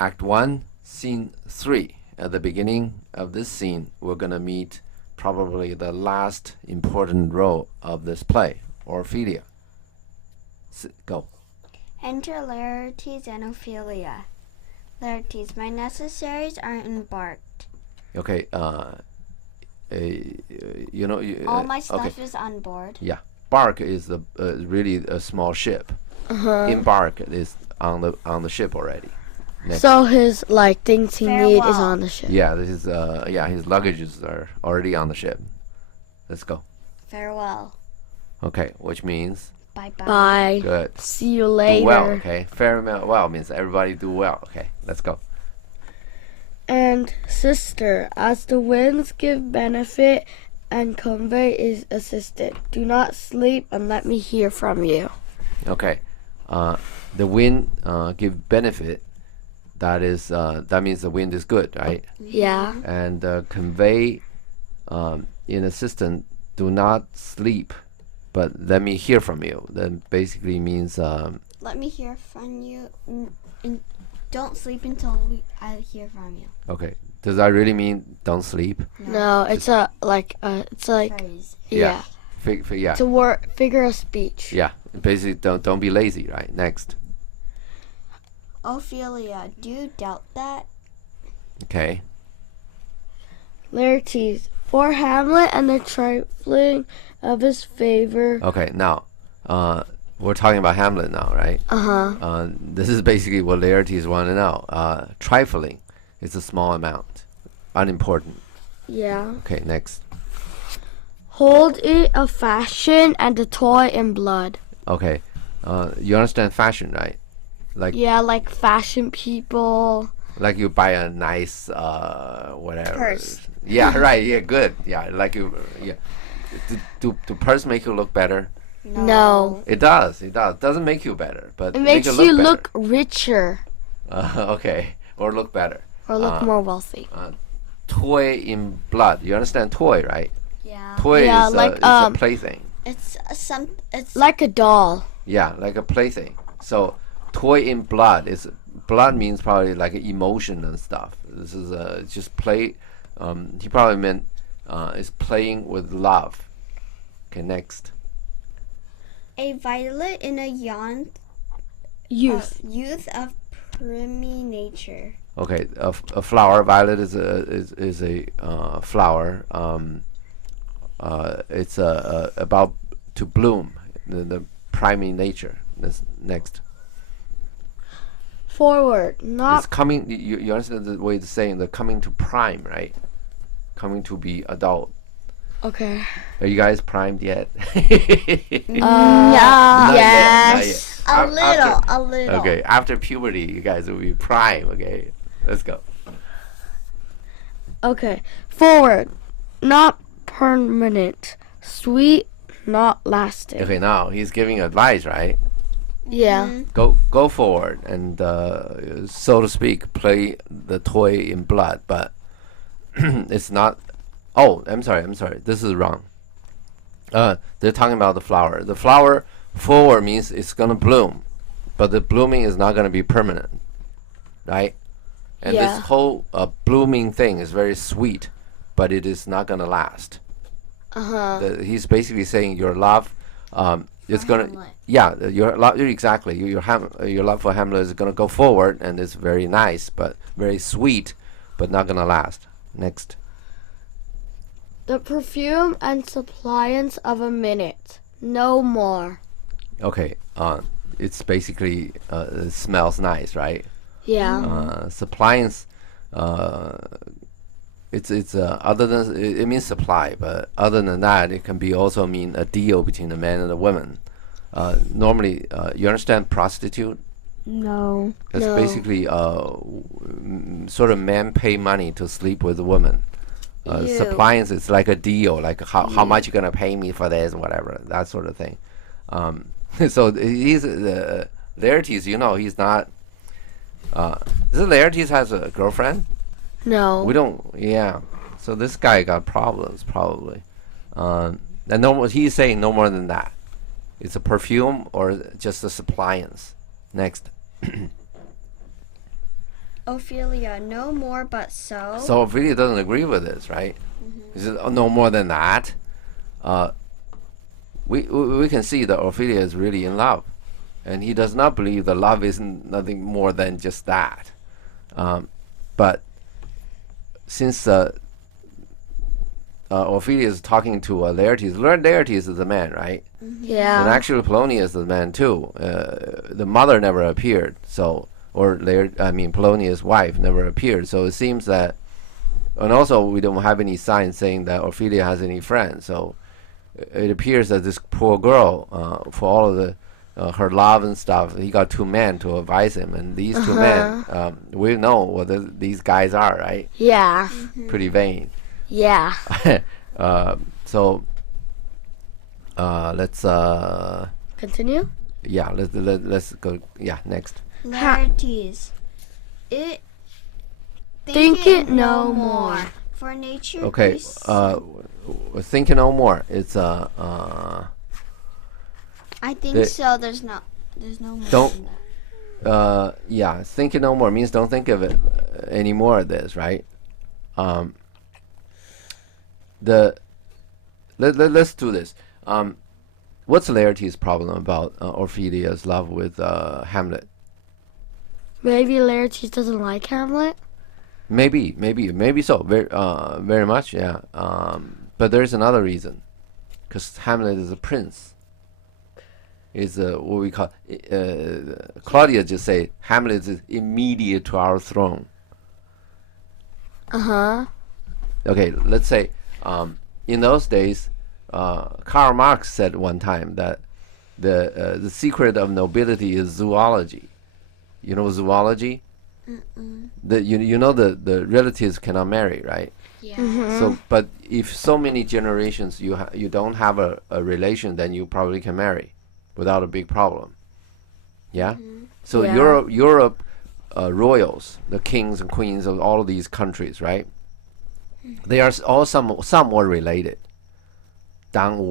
Act 1, Scene 3. At the beginning of this scene, we're going to meet probably the last important role of this play, Ophelia. Go. Enter Laertes and Ophelia. Laertes, my necessaries are embarked. Okay, All my stuff is on board. Yeah, bark is really a small ship. Embark is on the ship already. Next. So his things he need is on the ship. Yeah, his luggages are already on the ship. Let's go. Farewell. Okay, which means Bye-bye. Bye. good. See you later. Do well, okay. Farewell means everybody do well. Okay, let's go. And sister, as the winds give benefit and convey is assisted, do not sleep and let me hear from you. Okay, the wind give benefit. That means the wind is good, right? Yeah. And convey in assistant, do not sleep, but let me hear from you. Then basically means let me hear from you. And don't sleep until I hear from you. okay. Does that really mean don't sleep? No, it's it's like Phrase. yeah. Yeah. It's a word, figure of speech. Yeah. Basically, don't be lazy, right? Next. Ophelia, do you doubt that? Okay. Laertes, for Hamlet and the trifling of his favor. Okay. Now, we're talking about Hamlet now, right? This is basically what Laertes want to know. Trifling is a small amount, unimportant. Yeah. Okay. Next. Hold it a fashion and a toy in blood. Okay. You understand fashion, right? Like fashion people. Like you buy a nice whatever Purse. Yeah, right. Yeah, good. Yeah, like you. Yeah. Do purse make you look better? No. It does. It does. Doesn't make you better, but It makes make you you look look richer better. Okay, or look better. or look more wealthy. Toy in blood. You understand toy, right? Yeah. Toy Yeah, is like, a plaything. It's it's Like a doll. Yeah, like a plaything. So toy in blood means probably like emotion and stuff. This is just play. He probably meant is playing with love. Okay, next. a violet in a Youth. youth of primy nature. Okay, a flower. Violet is a flower. It's about to bloom. The primary nature. That's next. Forward, not It's coming. You understand the way it's saying the coming to prime, right? Coming to be adult. okay. Are you guys primed yet? Yeah. Yes. Not yet. A little. Okay, after puberty, you guys will be prime. Okay, let's go. Okay. Forward, not permanent. Sweet, not lasting. Okay, now he's giving advice, right? Yeah. Go forward and so to speak, play the toy in blood, but it's not. Oh, I'm sorry. This is wrong. They're talking about the flower. The flower forward means it's gonna bloom, but the blooming is not gonna be permanent, right? And Yeah. this whole blooming thing is very sweet, but it is not gonna last. He's basically saying your love, it's gonna, Hamlet. yeah, your love exactly. Your love for Hamlet is gonna go forward, and it's very nice, but very sweet, but not gonna last. Next. The perfume and suppliance of a minute. No more. Okay, it's basically it smells nice, right? Yeah. Suppliance, it's other than it means supply, but other than that, it can be also mean a deal between a man and a woman. Normally, you understand prostitute? No. It's No. basically sort of men pay money to sleep with a woman. Ew. Suppliance is like a deal, like how much you're gonna pay me for this, whatever, that sort of thing. So he's Laertes. He's not. Does Laertes has a girlfriend? No. We don't. Yeah. So this guy got problems probably. And he's saying no more than that. It's a perfume or just a suppliance. Next. Ophelia, no more but so. So Ophelia doesn't agree with this, right? He says, oh, no more than that. We can see that Ophelia is really in love, and he does not believe that love is nothing more than just that. But since Ophelia is talking to Laertes, Laertes is the man, right? Yeah. And actually Polonius is the man too. The mother never appeared, so Polonius' wife never appeared. So it seems that, and also we don't have any signs saying that Ophelia has any friends. So it appears that this poor girl, for all of the her love and stuff, he got two men to advise him, and these two men, we know what these guys are, right? Yeah. Pretty vain. Yeah. So let's Continue. let's go. Yeah, next. Laertes, it Think it no more. For nature. Okay. grace- Thinking no more. It's I think the- so. There's no more. Don't- than that. yeah. Thinking no more means don't think of it anymore. This, right? Let's do this. What's Laertes' problem about Ophelia's love with Hamlet? Maybe Laertes doesn't like Hamlet. Maybe so. Very much, yeah. But there's another reason, because Hamlet is a prince. Is what we call. Claudia just say Hamlet is immediate to our throne. Okay, let's say in those days, Karl Marx said one time that the secret of nobility is zoology. You know zoology? The relatives cannot marry, right? Yeah. So, but if so many generations you don't have a relation, then you probably can marry without a big problem. Yeah. So Yeah. Europe royals, the kings and queens of all of these countries, right? They are all somewhat related. Down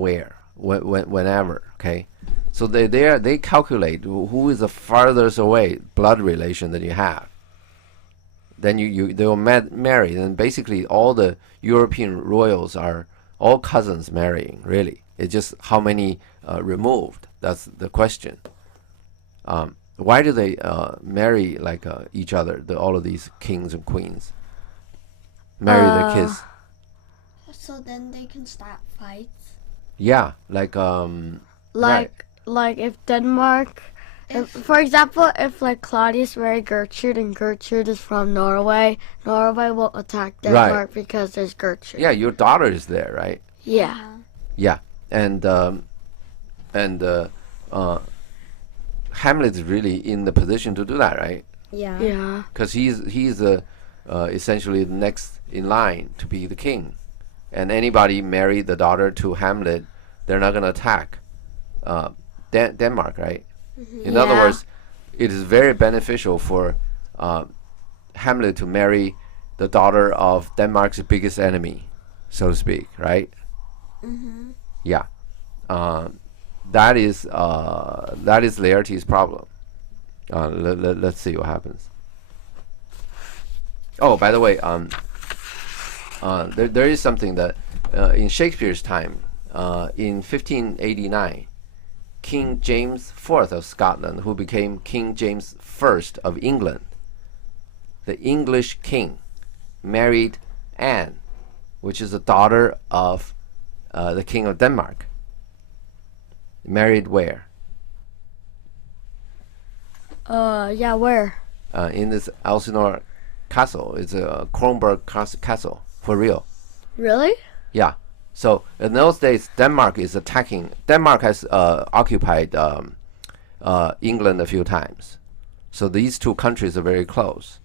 whenever, okay. So they calculate who is the farthest away blood relation that you have. Then they will marry, and basically all the European royals are all cousins marrying. Really, it's just how many removed. That's the question. Why do they marry like each other? All of these kings and queens marry their kids. So then they can stop fights. Yeah, like right. Like if Denmark, for example, if like Claudius married Gertrude and Gertrude is from Norway, Norway will attack Denmark because there's Gertrude. Yeah, your daughter is there, right? Yeah. Yeah, and Hamlet is really in the position to do that, right? Yeah. Yeah. Because he's essentially the next in line to be the king, and anybody marry the daughter to Hamlet, they're not gonna attack Denmark, right? In other Yeah. words, it is very beneficial for Hamlet to marry the daughter of Denmark's biggest enemy, so to speak, right? Yeah, that is Laertes' problem. Let's see what happens. Oh, by the way, there is something that in Shakespeare's time, in 1589, King James IV of Scotland, who became King James I of England, the English king, married Anne, which is the daughter of the King of Denmark. Married where? Yeah, where? In this Elsinore castle. It's a Kronborg castle, for real. Really? Yeah. So in those days, Denmark is attacking. Denmark has occupied England a few times. So these two countries are very close.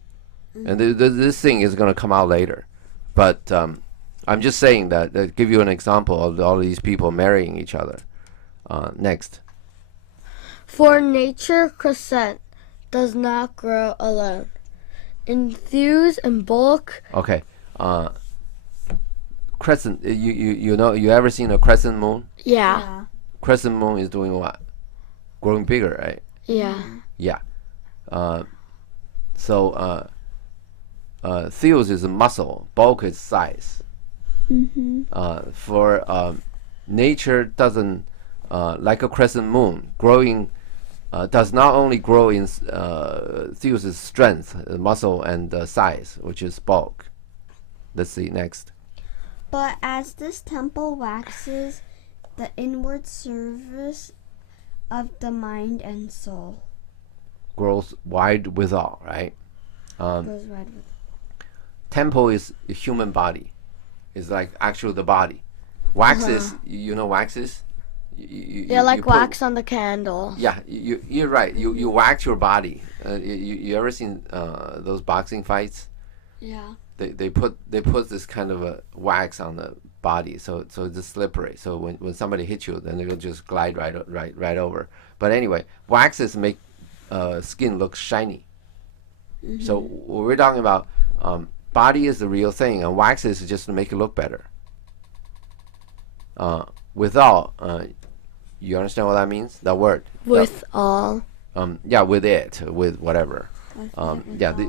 And this thing is going to come out later. But I'm just saying that give you an example of all these people marrying each other. Next. For nature, crescent does not grow alone. Infuse and bulk. Okay. Crescent. You know, you ever seen a crescent moon? Yeah. Crescent moon is doing what? Growing bigger, right? Yeah. Yeah. So theos is muscle, bulk is size. For nature doesn't like a crescent moon growing. Does not only grow in theos' strength, muscle, and size, which is bulk. Let's see next. But as this temple waxes, the inward service of the mind and soul Grows wide withal, right? goes right with. Temple is a human body. It's like actually the body. Waxes, you know waxes? Yeah, like you put- wax on the candle. Yeah, you're right. You wax your body. You ever seen those boxing fights? Yeah. They put this kind of a wax on the body, so it's slippery. So when somebody hits you, then it'll just glide right over. But anyway, waxes make skin look shiny. So we're talking about body is the real thing, and waxes is just to make it look better. Without, you understand what that means? That word. With all. Yeah, with it, with whatever.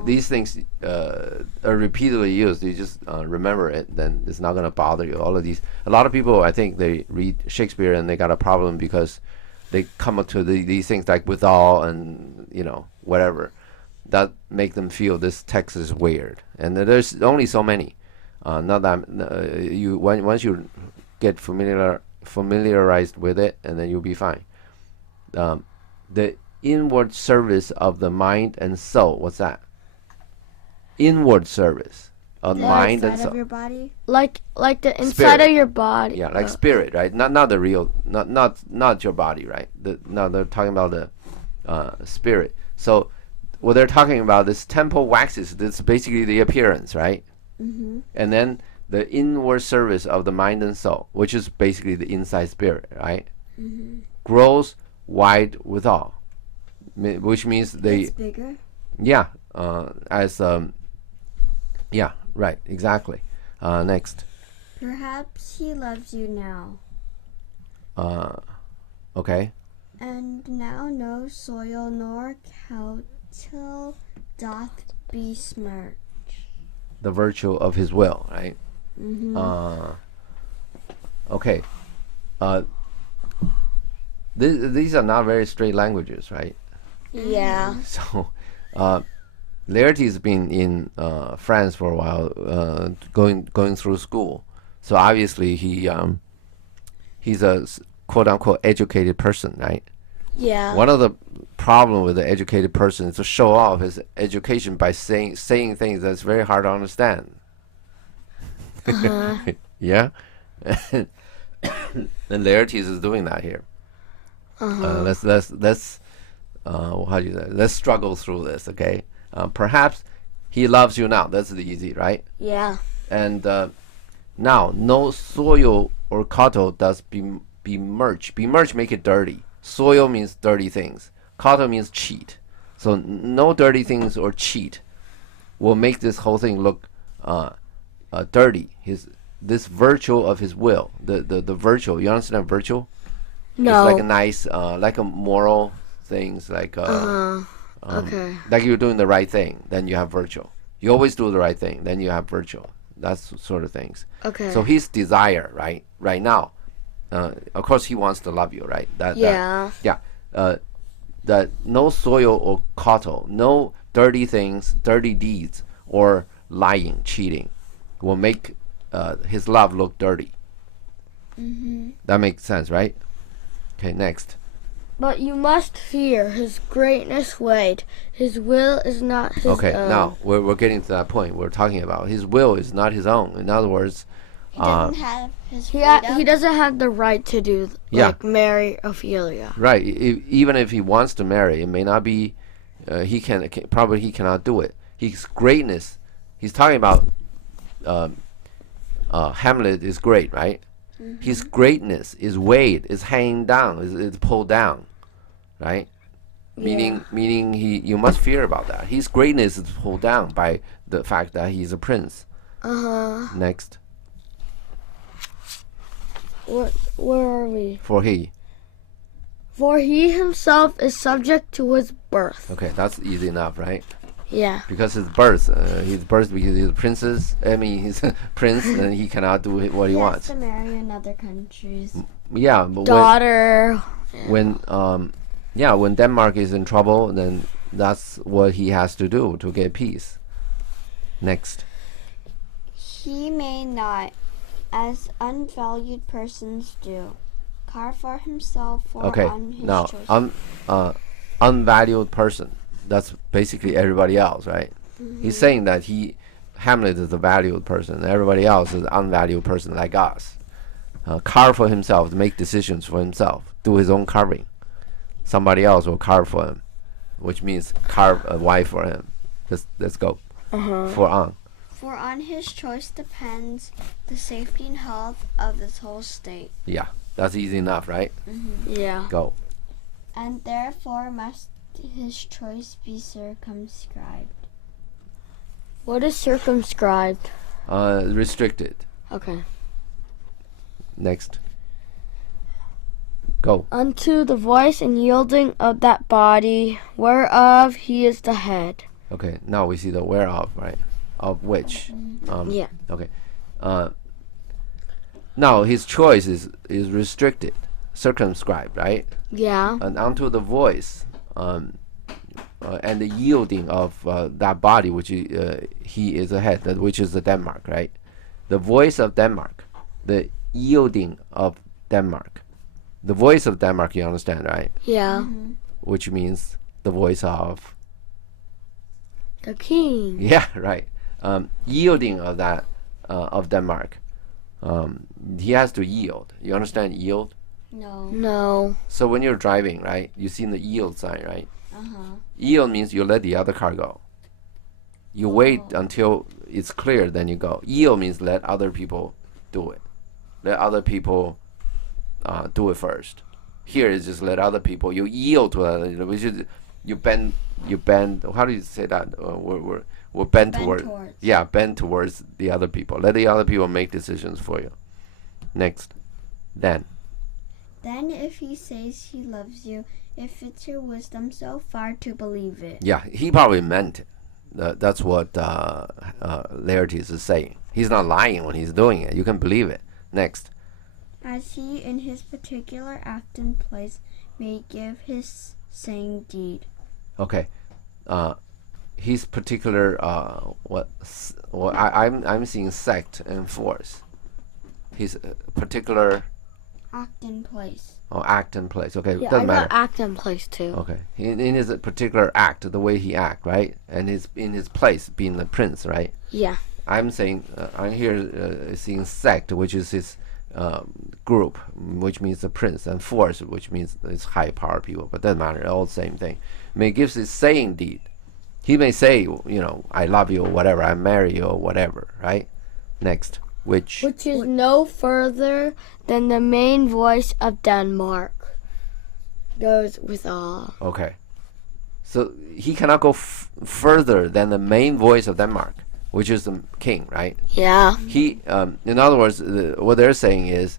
These things are repeatedly used. You just remember it, then it's not going to bother you. All of these, a lot of people, I think, they read Shakespeare and they got a problem because they come up to these things like withal and whatever that make them feel this text is weird. And there's only so many. Not that once you get familiarized with it, and then you'll be fine. The inward service of the mind and soul. What's that? Inward service of The mind and inside soul. of your body. Like the inside Spirit. of your body. Yeah, like spirit, right? Not the real, not your body, right? No, they're talking about the spirit. So what they're talking about, this temple waxes. That's basically the appearance, right? And then the inward service of the mind and soul, which is basically the inside spirit, right? Grows wide withal, which means It's bigger. yeah, yeah, right, exactly. Next. Perhaps he loves you now. Okay. And now no soil nor counsel doth besmirch. The virtue of his will, right? Okay. These are not very straight languages, right? Yeah. So, Laertes been in France for a while, going through school. So obviously he's a quote unquote educated person, right? Yeah. One of the problem with the educated person is to show off his education by saying things that's very hard to understand. Yeah. And Laertes is doing that here. Let's how do you say? Let's struggle through this, okay? Perhaps he loves you now. That's the easy, right? Yeah. And now no soil or cattle does bemerge. Bemerge make it dirty. Soil means dirty things. Cattle means cheat. So no dirty things or cheat will make this whole thing look dirty. This virtue of his will, the virtue. You understand virtue? No. It's like a nice, like a moral things, like okay. like you're doing the right thing, then you have virtue. You always do the right thing, then you have virtue. That's sort of things. Okay. So his desire, right now, of course he wants to love you, right? Yeah. That no soil or cattle, no dirty things, dirty deeds, or lying, cheating, will make his love look dirty. That makes sense, right? Okay, next. But you must fear his greatness weighed. His will is not his Okay, own. now we're getting to that point we're talking about. His will is not his own. In other words, He doesn't have his He freedom. doesn't have the right to do marry Ophelia. right? Even if he wants to marry, it may not be. He cannot do it. His greatness. He's talking about. Hamlet is great, right? His greatness is weighed, is hanging down, is pulled down, right? Meaning you must fear about that. His greatness is pulled down by the fact that he's a prince. Next. Where are we? For For he himself is subject to his birth. Okay, that's easy enough, right? Yeah. Because his birth because he's a princess. I mean, he's a prince, and he cannot do what he He wants. has to marry in other countries. Yeah, but Daughter. when Denmark is in trouble, then that's what he has to do to get peace. Next. He may not, as unvalued persons do, carve for himself or Okay, on his now choice. unvalued person. That's basically everybody else, right? He's saying that Hamlet is a valued person. Everybody else is an unvalued person like us. Carve for himself, make decisions for himself, do his own carving. Somebody else will carve for him, which means carve a wife for him. Let's go. For on. For on his choice depends the safety and health of this whole state. Yeah, that's easy enough, right? Yeah. Go. And therefore must his choice be circumscribed. What is circumscribed? Restricted. Okay. Next. Go. Unto the voice and yielding of that body whereof he is the head. Okay, now we see the whereof, right? Of which. Yeah. Okay. Now his choice is restricted, circumscribed, right? Yeah. And unto the voice, and the yielding of that body, which he is a head, which is the Denmark, right? The voice of Denmark, the yielding of Denmark. The voice of Denmark, you understand, right? Yeah. Which means the voice of, The king. yeah, right. Yielding of that of Denmark. He has to yield. You understand yield? No. No. So when you're driving, right, you see the yield sign, right? Uh-huh. Yield means you let the other car go. You wait until it's clear, then you go. Yield means let other people do it. Let other people do it first. Here is just let other people. You yield to which is you bend. How do you say that? We're bent towards. Yeah, bend towards the other people. Let the other people make decisions for you. Next, then. Then if he says he loves you, it fits your wisdom so far to believe it. Yeah, he probably meant it. That's what Laertes is saying. He's not lying when he's doing it. You can believe it. Next. As he in his particular act and place may give his saying deed. Okay. His particular I'm seeing sect and force. His particular Act and place. act and place. Okay, Yeah, doesn't I matter. got act in place too. Okay, in his particular act, the way he act, right, and in his place being the prince, right. Yeah. I'm saying I'm here seeing sect, which is his group, which means the prince, and force, which means it's high power people, but doesn't matter, all the same thing. May gives his saying deed. He may say, I love you or whatever, I marry you or whatever, right? Next, which is no further than the main voice of Denmark. Goes with all. okay. So he cannot go further than the main voice of Denmark, which is the king, right? Yeah. He, in other words, what they're saying is,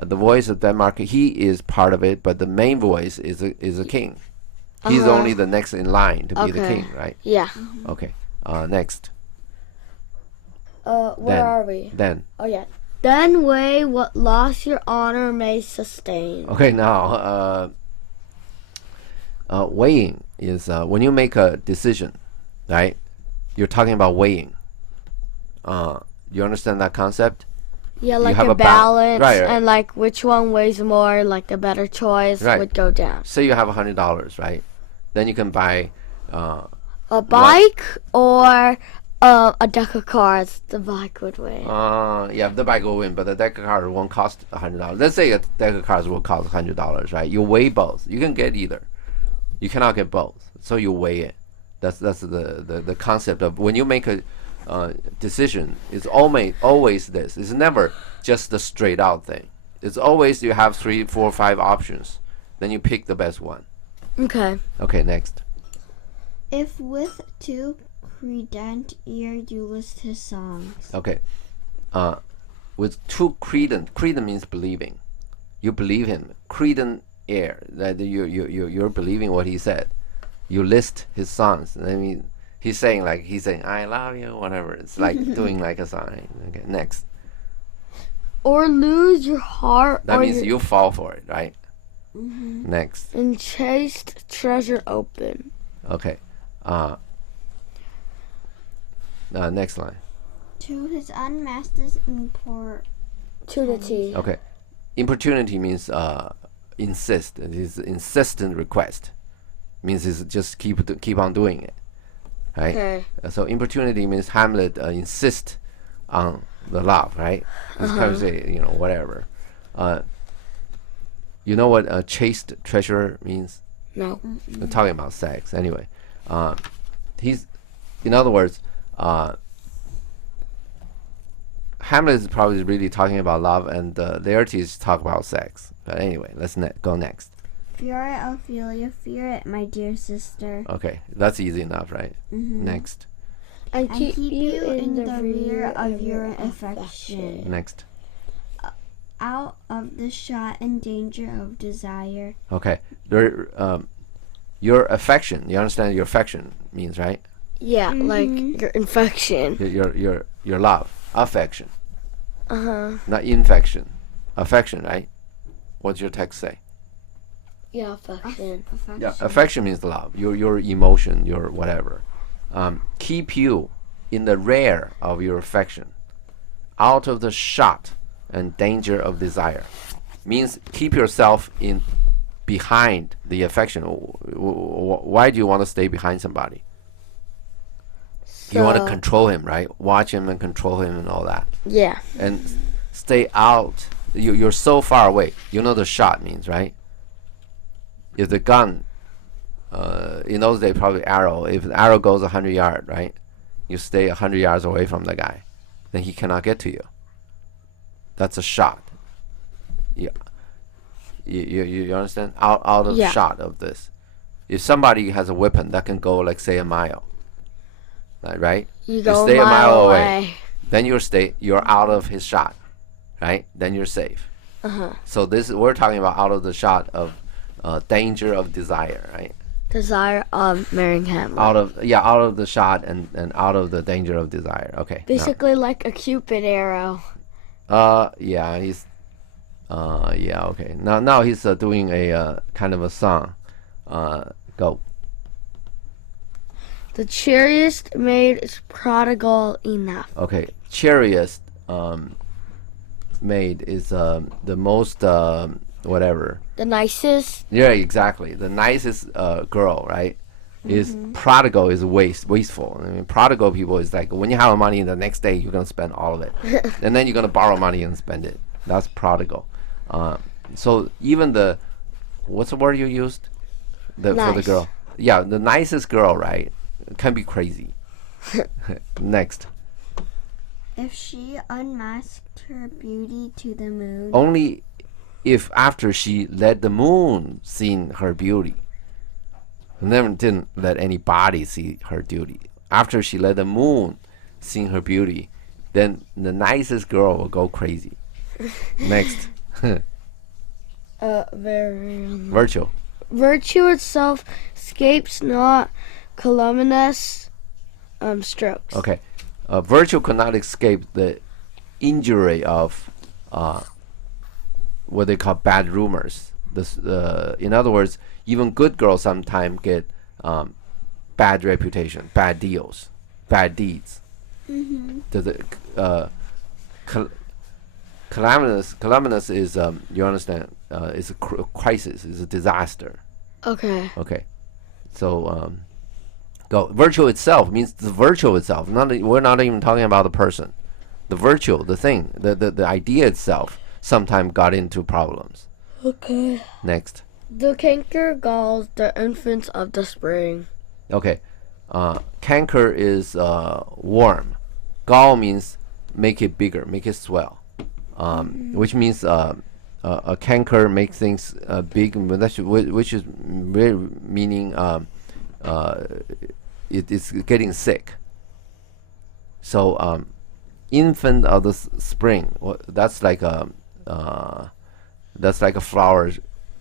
the voice of Denmark, he is part of it, but the main voice is a king. He's only the next in line to be the king, right? Yeah. Okay. Next. Where Then. are we? Then. Oh yeah. Then weigh what loss your honor may sustain. Okay. Now, weighing is when you make a decision, right? You're talking about weighing. You understand that concept? Yeah, like have a a balance right. and like which one weighs more, like the better choice Right. would go down. Say you have $100, right? Then you can buy. A bike or a deck of cards, the bike would win. Yeah, the bike will win, but the deck of cards won't cost $100. Let's say a deck of cards will cost $100, right? You weigh both. You can get either. You cannot get both, so you weigh it. That's the concept of when you make a decision. It's always this. It's never just the straight out thing. It's always you have 3, 4, 5 options. Then you pick the best one. Okay. Okay, next. If with too credent ear you list his songs. Okay. With too credent means believing. You believe him. Credent air, that you're believing what he said. You list his songs. I mean, He's saying I love you, whatever. It's like doing like a sign. Okay, next. Or lose your heart. That or means your, you fall for it, right? Mm-hmm. Next. and chased treasure open. Okay. Next line. To his unmaster's import. To the T. Okay. Importunity means insist. It is insistent request. Means is just keep on doing it, right? Okay. So importunity means Hamlet insist on the love, right? He's kind of say whatever. You know what chaste treasure means? No. We're talking about sex anyway. He's, in other words, Hamlet is probably really talking about love, and Laertes talk about sex. But anyway, let's go next. Fear it, Ophelia, fear it, my dear sister. Okay, that's easy enough, right? Mm-hmm. Next. And keep you in the rear of your affection. Next. Out of the shot and danger of desire. Okay. Your affection. You understand your affection means, right? Yeah, like your infection. Your love. Affection. Not infection. Affection, right? What's your text say? Yeah, affection. Yeah, affection means love. Your emotion, your whatever. Keep you in the rear of your affection, out of the shot and danger of desire. Means keep yourself in behind the affection. Why do you want to stay behind somebody? You want to control him, right? Watch him and control him and all that. Yeah. And stay out. You're so far away. You know the shot means, right? If the gun, in those days probably arrow. If the arrow goes 100 yards, right? You stay 100 yards away from the guy, then he cannot get to you. That's a shot. Yeah. You understand? Out of shot of this. If somebody has a weapon that can go like say a mile, right? You stay a mile away. Then you're out of his shot, right? Then you're safe. So we're talking about out of the shot of danger of desire, right? Desire of marrying Hamlet. Out of the shot and out of the danger of desire. Okay. Basically like a Cupid arrow. Yeah, he's okay. Now he's doing a kind of a song. Go. The cheeriest maid is prodigal enough. Okay, cheeriest maid is the most whatever. The nicest. Yeah, exactly. The nicest girl, right? Is prodigal is wasteful. I mean, prodigal people is like when you have money, the next day you're gonna spend all of it, and then you're gonna borrow money and spend it. That's prodigal. So even what's the word you used? For the girl. Yeah, the nicest girl, right? Can be crazy. Next. If she unmasked her beauty to the moon. Only if after she let the moon see her beauty. Never didn't let anybody see her beauty. After she let the moon see her beauty, then the nicest girl will go crazy. Next. Virtue. Virtue itself escapes not calumnious strokes. Okay. Virtue could not escape the injury of what they call bad rumors. In other words, even good girls sometimes get bad reputation, bad deals, bad deeds. Calamitous is you understand? Is a crisis, is a disaster. Okay. Okay, so go. Virtue itself means the virtue itself. We're not even talking about the person. The virtue, the thing, the idea itself, sometimes got into problems. Okay. Next. The canker galls the infants of the spring. Okay. Canker is worm. Gall means make it bigger, make it swell. Which means a canker makes things big, which is really meaning it's getting sick. So infant of the spring, that's like a flower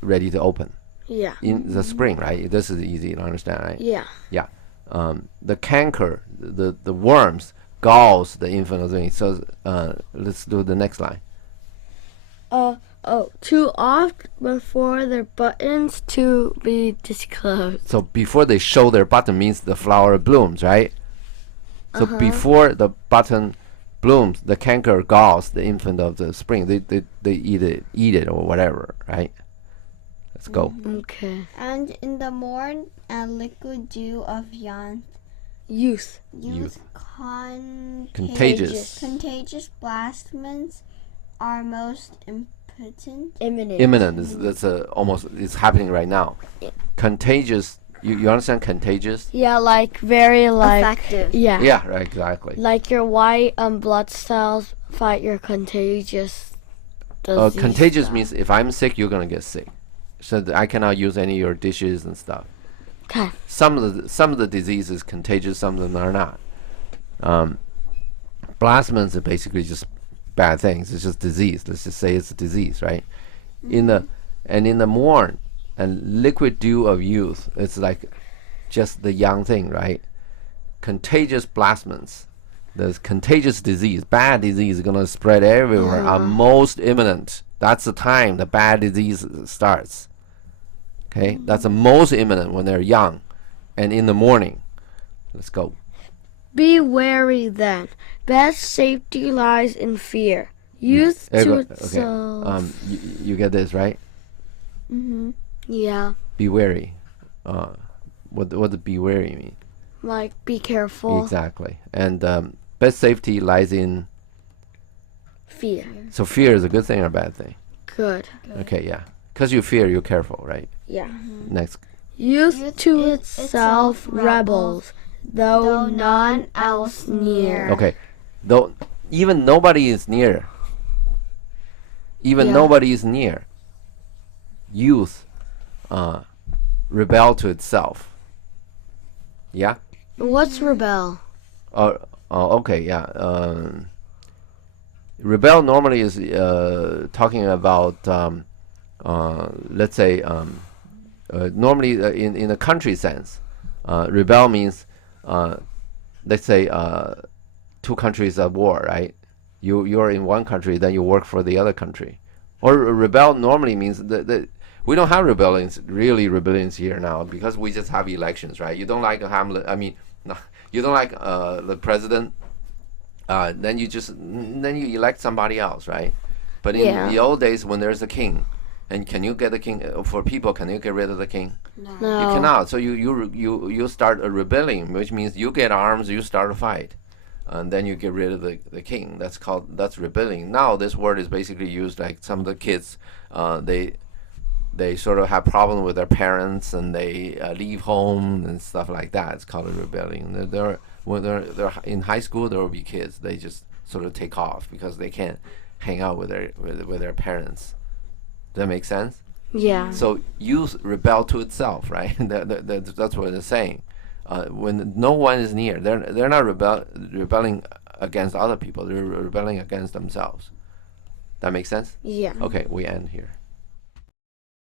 ready to open. Yeah. In the spring, right? This is easy to understand, right? Yeah. Yeah. the canker, the worms galls the infant of the wing. So let's do the next line. Too oft before their buttons to be disclosed. So before they show their button means the flower blooms, right? So before the button blooms, the canker galls the infant of the spring. They eat it or whatever, right? Let's go. Okay. And in the morn and liquid dew of Youth. Contagious. Contagious blasphemous are most impotent. Imminent. That's almost it's happening right now. Contagious. You understand contagious? Yeah, like very like Effective. Yeah. Yeah, right, exactly. Like your white blood cells fight your contagious disease. Contagious means if I'm sick, you're gonna get sick. So I cannot use any of your dishes and stuff. Okay. Some of the disease is contagious, some of them are not. Blasphemous are basically just bad things. It's just disease. Let's just say it's a disease, right? In the morn and liquid dew of youth, it's like just the young thing, right? Contagious blasphemous. There's contagious disease. Bad disease is gonna spread everywhere. Are most imminent. That's the time the bad disease starts. Okay, that's the most imminent when they're young, and in the morning. Let's go. Be wary then. Best safety lies in fear. Youth to itself. Okay. You get this right? Yeah. Be wary. What does be wary mean? Like be careful. Exactly. And best safety lies in Fear. So fear is a good thing or a bad thing? Good. Okay, yeah. Because you fear, you're careful, right? Yeah. Next. Youth to itself rebels, though none else near. Okay. Though even nobody is near. Even Yeah. nobody is near. Youth rebel to itself. Yeah? What's rebel? Okay, yeah. Rebel normally is talking about, let's say, normally in a country sense, rebel means, let's say, two countries at war, right? You're in one country, then you work for the other country. Or rebel normally means that we don't have rebellions here now because we just have elections, right? You don't like Hamlet. I mean, no, you don't like the president. Then you elect somebody else, right? But in the old days, when there's a king, and can you get the king for people? Can you get rid of the king? No. You cannot. So you start a rebellion, which means you get arms, you start a fight, and then you get rid of the king. That's rebellion. Now this word is basically used like some of the kids, they sort of have problem with their parents and they leave home and stuff like that. It's called a rebellion. When they're in high school, there will be kids. They just sort of take off because they can't hang out with their parents. Does that make sense? Yeah. So youth rebel to itself, right? That's what they're saying. When no one is near, they're not rebelling against other people. They're rebelling against themselves. That makes sense? Yeah. Okay, we end here.